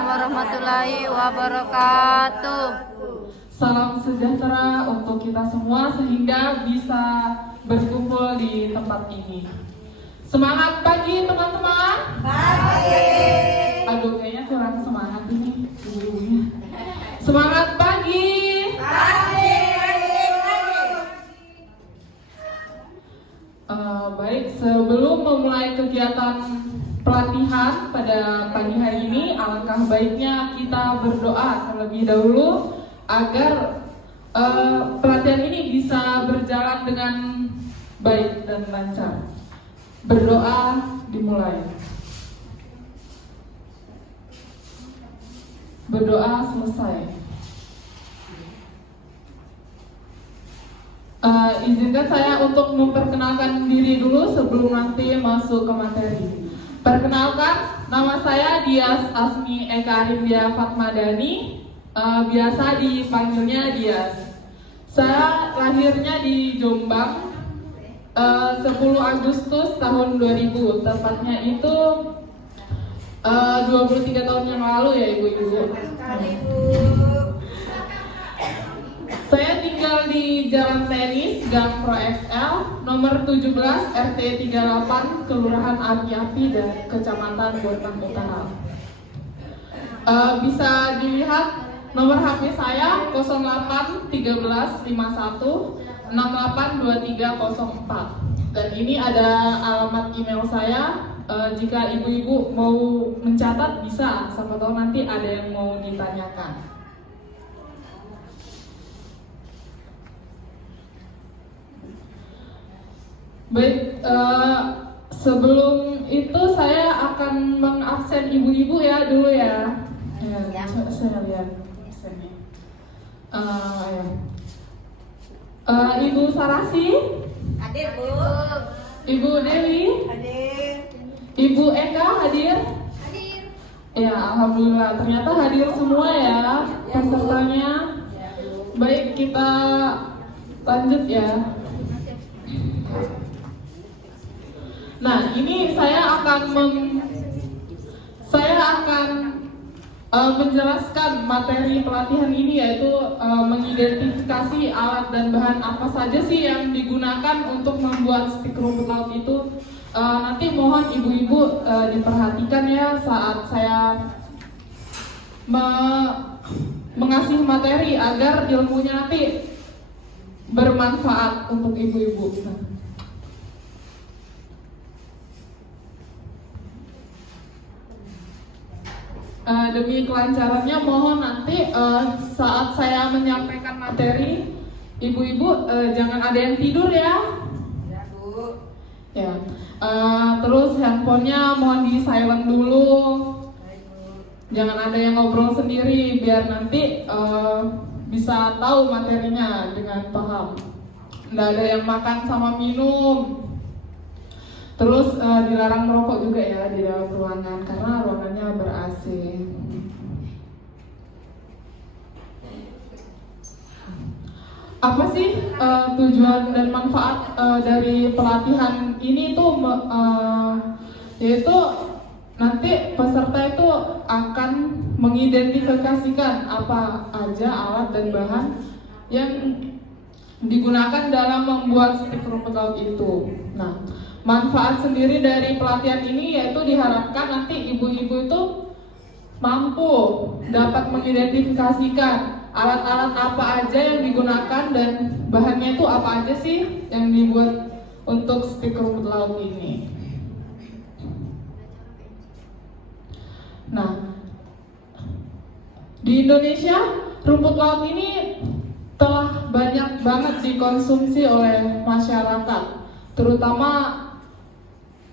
Waalaikumsalam warahmatullahi wabarakatuh. Salam sejahtera untuk kita semua sehingga bisa berkumpul di tempat ini. Semangat pagi teman-teman. Pagi. Aduh, kayaknya kurang semangat ini ibu-ibunya. Semangat pagi. Pagi. Baik, sebelum memulai kegiatan pelatihan pada pagi hari ini, alangkah baiknya kita berdoa terlebih dahulu agar pelatihan ini bisa berjalan dengan baik dan lancar. Berdoa dimulai. Berdoa selesai. Izinkan saya untuk memperkenalkan diri dulu sebelum nanti masuk ke materi. Perkenalkan, nama saya Dias Asmi Eka Arindia Fatmadani, biasa dipanggilnya Dias. Saya lahirnya di Jombang, 10 Agustus tahun 2000, tepatnya itu 23 tahun yang lalu ya ibu-ibu. Saya tinggal di Jalan Tenis, Gang Pro XL, nomor 17, RT 38, Kelurahan Api-Api, dan Kecamatan Bontang Utara. Bisa dilihat nomor HP saya 08 13 51 68 2304. Dan ini ada alamat email saya. Jika ibu-ibu mau mencatat bisa, siapa tahu nanti ada yang mau ditanyakan. Baik, sebelum itu saya akan mengabsen ibu-ibu ya dulu ya. Ya. Saya lihat absennya. Ibu Sarasi, Hadir, Bu. Ibu Dewi, Hadir. Ibu Eka hadir. Hadir. Ya, alhamdulillah ternyata hadir semua ya pesertanya. Baik, kita lanjut ya. Nah, ini saya akan menjelaskan materi pelatihan ini, yaitu mengidentifikasi alat dan bahan apa saja sih yang digunakan untuk membuat stik rumput laut itu. Nanti mohon ibu-ibu diperhatikan ya saat saya mengasih materi agar ilmunya nanti bermanfaat untuk ibu-ibu. Demi kelancarannya mohon nanti saat saya menyampaikan materi, ibu-ibu jangan ada yang tidur ya. Ya, Bu. Ya. Terus handphonenya mohon di silent dulu. Baik, Bu. Jangan ada yang ngobrol sendiri biar nanti bisa tahu materinya dengan paham. Nggak ada yang makan sama minum. Terus dilarang merokok juga ya di dalam ruangan karena ruangannya ber-AC. Apa sih tujuan dan manfaat dari pelatihan ini tuh yaitu nanti peserta itu akan mengidentifikasikan apa aja alat dan bahan yang digunakan dalam membuat stik rumput laut itu. Nah, manfaat sendiri dari pelatihan ini yaitu diharapkan nanti ibu-ibu itu mampu dapat mengidentifikasikan alat-alat apa aja yang digunakan dan bahannya itu apa aja sih yang dibuat untuk stik rumput laut ini. Nah, di Indonesia rumput laut ini telah banyak banget dikonsumsi oleh masyarakat, terutama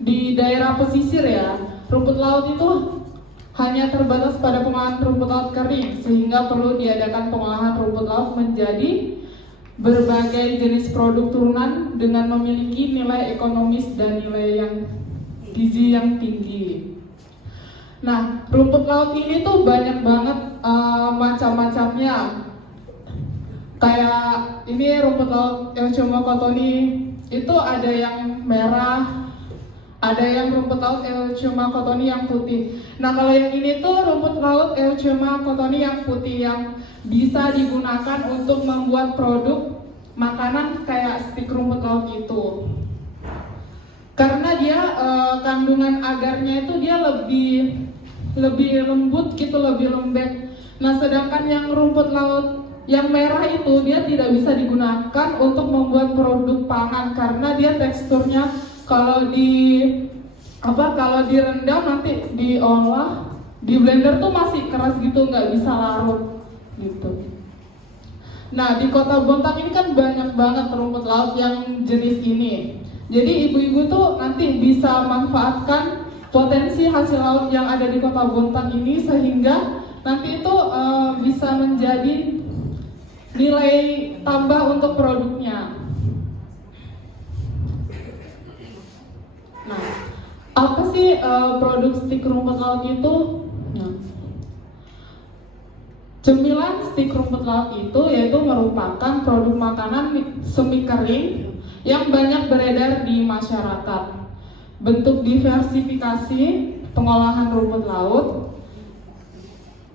di daerah pesisir ya. Rumput laut itu hanya terbatas pada pengolahan rumput laut kering, sehingga perlu diadakan pengolahan rumput laut menjadi berbagai jenis produk turunan dengan memiliki nilai ekonomis dan nilai yang gizi yang tinggi. Nah, rumput laut ini tuh banyak banget macam-macamnya. Kayak ini rumput laut yang cuma kotoni itu ada yang merah, Ada yang rumput laut Eucheuma cottoni yang putih. Nah, kalau yang ini tuh rumput laut Eucheuma cottoni yang putih yang bisa digunakan untuk membuat produk makanan kayak stik rumput laut itu. Karena dia kandungan agarnya itu dia lebih lembut gitu, lebih lembek. Nah, sedangkan yang rumput laut yang merah itu dia tidak bisa digunakan untuk membuat produk pangan karena dia teksturnya kalau direndam nanti diolah di blender tuh masih keras gitu, nggak bisa larut gitu. Nah, di Kota Bontang ini kan banyak banget rumput laut yang jenis ini. Jadi ibu-ibu tuh nanti bisa manfaatkan potensi hasil laut yang ada di Kota Bontang ini sehingga nanti itu bisa menjadi nilai tambah untuk produknya. Nah, apa sih produk stik rumput laut itu? Nah, cemilan stik rumput laut itu yaitu merupakan produk makanan semi kering yang banyak beredar di masyarakat. Bentuk diversifikasi pengolahan rumput laut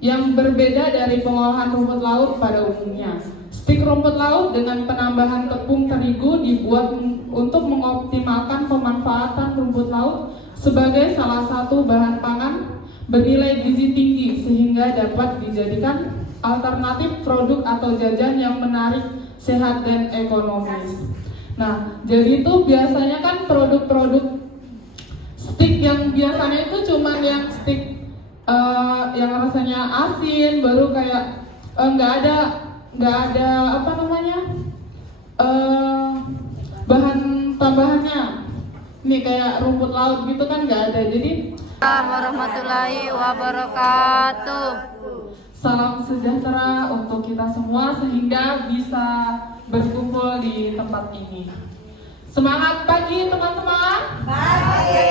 yang berbeda dari pengolahan rumput laut pada umumnya. Stik rumput laut dengan penambahan tepung terigu dibuat untuk mengoptimalkan pemanfaatan rumput laut sebagai salah satu bahan pangan bernilai gizi tinggi sehingga dapat dijadikan alternatif produk atau jajan yang menarik, sehat dan ekonomis. Nah, jadi itu biasanya kan produk-produk stik yang biasanya itu cuman yang stik yang rasanya asin, baru kayak nggak ada apa namanya bahan tambahannya. Nih kayak rumput laut gitu kan nggak ada. Jadi warahmatullahi wabarakatuh. salam sejahtera untuk kita semua sehingga bisa berkumpul di tempat ini. Semangat pagi teman-teman. Pagi.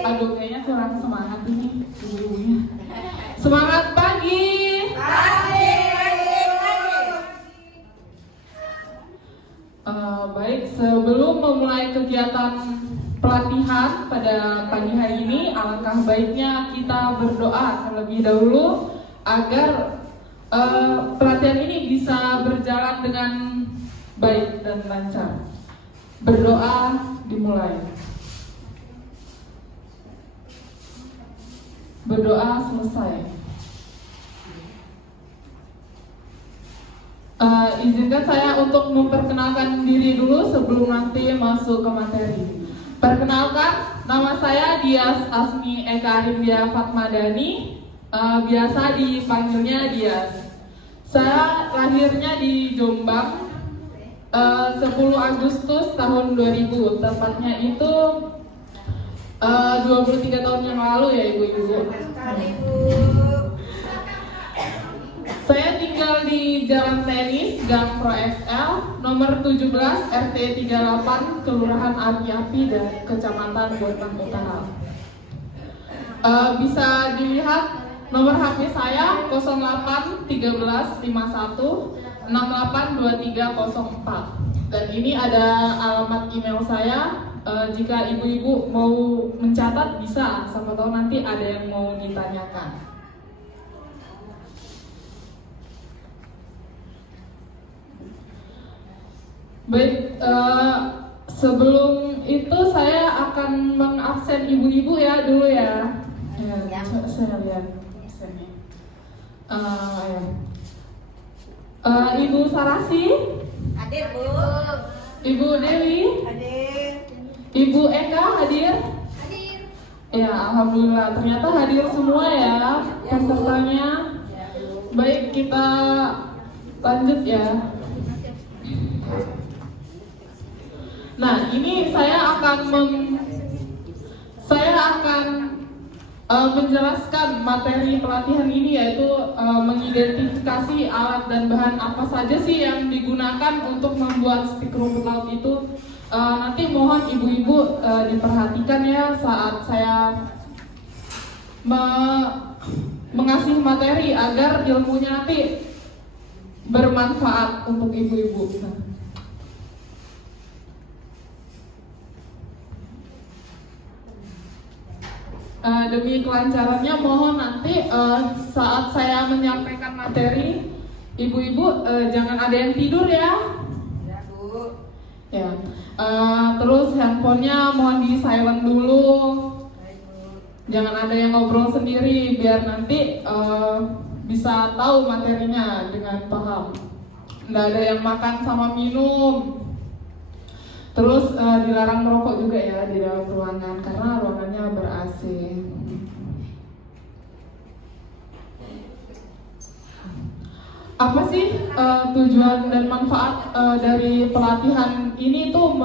Aduh kayaknya kurang semangat ini ibu-ibunya. Semangat pagi. Pagi. Baik, sebelum memulai kegiatan pelatihan pada pagi hari ini, alangkah baiknya kita berdoa terlebih dahulu agar pelatihan ini bisa berjalan dengan baik dan lancar. Berdoa dimulai. Berdoa selesai. Izinkan saya untuk memperkenalkan diri dulu sebelum nanti masuk ke materi. Perkenalkan, nama saya Dias Asmi Eka Arifia Fatmadani, biasa dipanggilnya Dias. Saya lahirnya di Jombang, 10 Agustus tahun 2000, tepatnya itu 23 tahun yang lalu ya ibu-ibu. Sekali, Bu. Saya tinggal di Jalan Tenis, Gang Pro XL, nomor 17, RT 38, Kelurahan Api-Api, dan Kecamatan Bontang Utara. Bisa dilihat nomor HP saya 08 13 51 68 2304. Dan ini ada alamat email saya. Jika ibu-ibu mau mencatat bisa, sama tahu nanti ada yang mau ditanyakan. Baik, sebelum itu saya akan mengabsen ibu-ibu ya dulu ya. Saya lihat absennya. Ibu Sarasi, Hadir, Bu. Ibu Dewi, Hadir. Ibu Eka hadir. Hadir. Ya, alhamdulillah ternyata hadir semua ya pesertanya. Baik, kita lanjut ya. Nah, ini saya akan menjelaskan materi pelatihan ini, yaitu mengidentifikasi alat dan bahan apa saja sih yang digunakan untuk membuat stik rumput laut itu. Nanti mohon ibu-ibu diperhatikan ya saat saya mengasih materi agar ilmunya nanti bermanfaat untuk ibu-ibu. demi kelancarannya mohon nanti saat saya menyampaikan materi, ibu-ibu jangan ada yang tidur ya. Ya, Bu. Ya. Terus handphonenya mohon di silent dulu. Baik, Bu. Jangan ada yang ngobrol sendiri biar nanti bisa tahu materinya dengan paham. Nggak ada yang makan sama minum. Terus dilarang merokok juga ya di dalam ruangan karena ruangannya ber-AC. Apa sih tujuan dan manfaat dari pelatihan ini tuh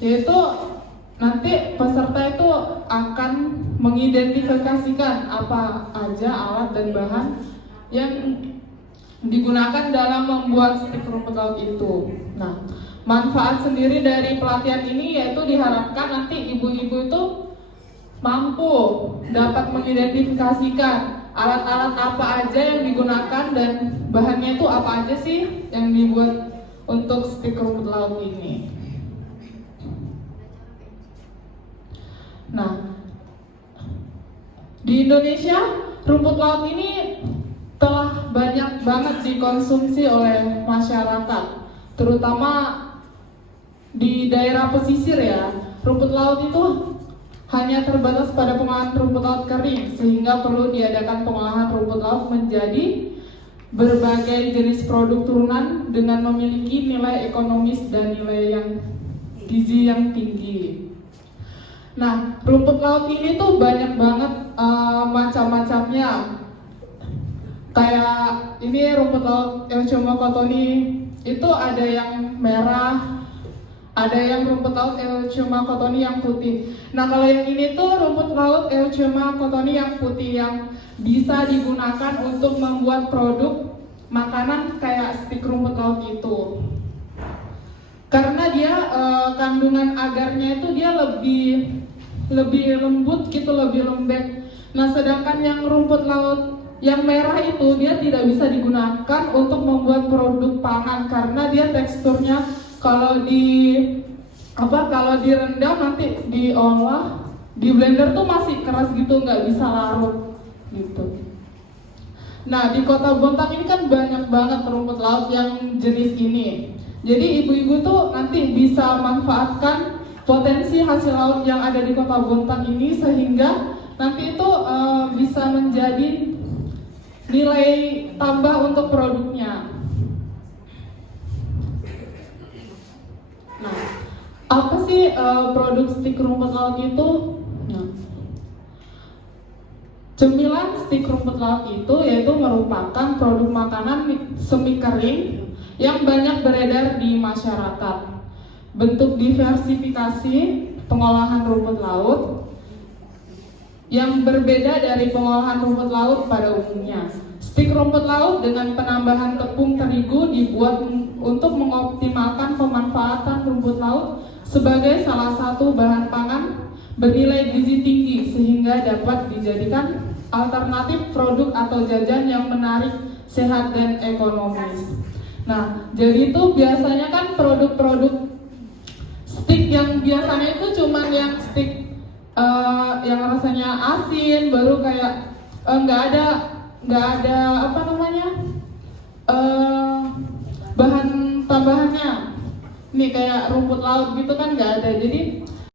yaitu nanti peserta itu akan mengidentifikasikan apa aja alat dan bahan yang digunakan dalam membuat stik rumput laut itu. Nah, manfaat sendiri dari pelatihan ini yaitu diharapkan nanti ibu-ibu itu mampu dapat mengidentifikasikan alat-alat apa aja yang digunakan dan bahannya itu apa aja sih yang dibuat untuk stik rumput laut ini. Nah, di Indonesia rumput laut ini telah banyak banget dikonsumsi oleh masyarakat, terutama di daerah pesisir ya. Rumput laut itu hanya terbatas pada pengolahan rumput laut kering, sehingga perlu diadakan pengolahan rumput laut menjadi berbagai jenis produk turunan dengan memiliki nilai ekonomis dan nilai yang gizi yang tinggi. Nah, rumput laut ini tuh banyak banget macam-macamnya. Kayak ini rumput laut Eucheuma cottoni itu ada yang merah, ada yang rumput laut Eucheuma cottoni yang putih. Nah, kalau yang ini tuh rumput laut Eucheuma cottoni yang putih yang bisa digunakan untuk membuat produk makanan kayak stik rumput laut itu. Karena dia kandungan agarnya itu dia lebih lembut gitu, lebih lembek. Nah, sedangkan yang rumput laut yang merah itu dia tidak bisa digunakan untuk membuat produk pangan karena dia teksturnya kalau direndam nanti diolah di blender tuh masih keras gitu, nggak bisa larut gitu. Nah, di Kota Bontang ini kan banyak banget rumput laut yang jenis ini. Jadi ibu-ibu tuh nanti bisa manfaatkan potensi hasil laut yang ada di Kota Bontang ini sehingga nanti itu bisa menjadi nilai tambah untuk produknya. Nah, apa sih produk stik rumput laut itu? Nah, cemilan stik rumput laut itu yaitu merupakan produk makanan semi kering yang banyak beredar di masyarakat. Bentuk diversifikasi pengolahan rumput laut yang berbeda dari pengolahan rumput laut pada umumnya. Stik rumput laut dengan penambahan tepung terigu dibuat untuk mengoptimalkan pemanfaatan rumput laut sebagai salah satu bahan pangan bernilai gizi tinggi sehingga dapat dijadikan alternatif produk atau jajan yang menarik, sehat dan ekonomis. Nah, jadi itu biasanya kan produk-produk stik yang biasanya itu cuman yang stik yang rasanya asin, baru kayak nggak ada apa namanya bahan tambahannya. Nih kayak rumput laut gitu kan nggak ada. Jadi